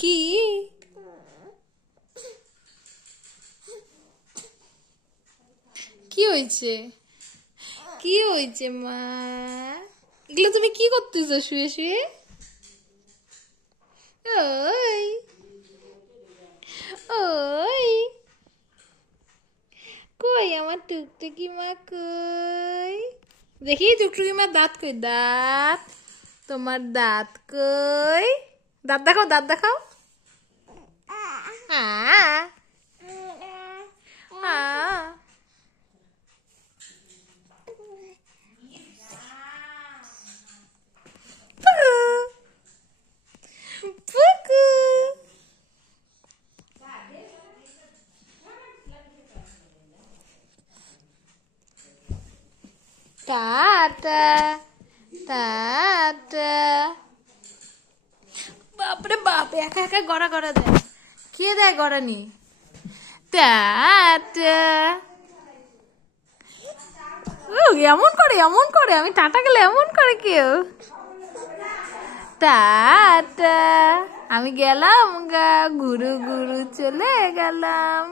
কি কি হয়েছে? কি হয়েছে মা? এগুলো তুমি কি করতেছো শুয়ে শুয়ে? ওই ওই কই আমার টুকটুকি মা কই? দেখি টুকটুকি মা দাঁত কই? দাঁত, তোমার দাঁত কই? দাঁত দেখাও, দাঁত দেখাও। Tata tata. বাপরে বাপ, একা একা গড়া গড়া দেয়। কে দেয় গড়ানি? টাটা। এমন করে, এমন করে, আমি টাটা গেলে এমন করে কেউ? টাটা, আমি গেলাম গা, গুরু গুরু চলে গেলাম।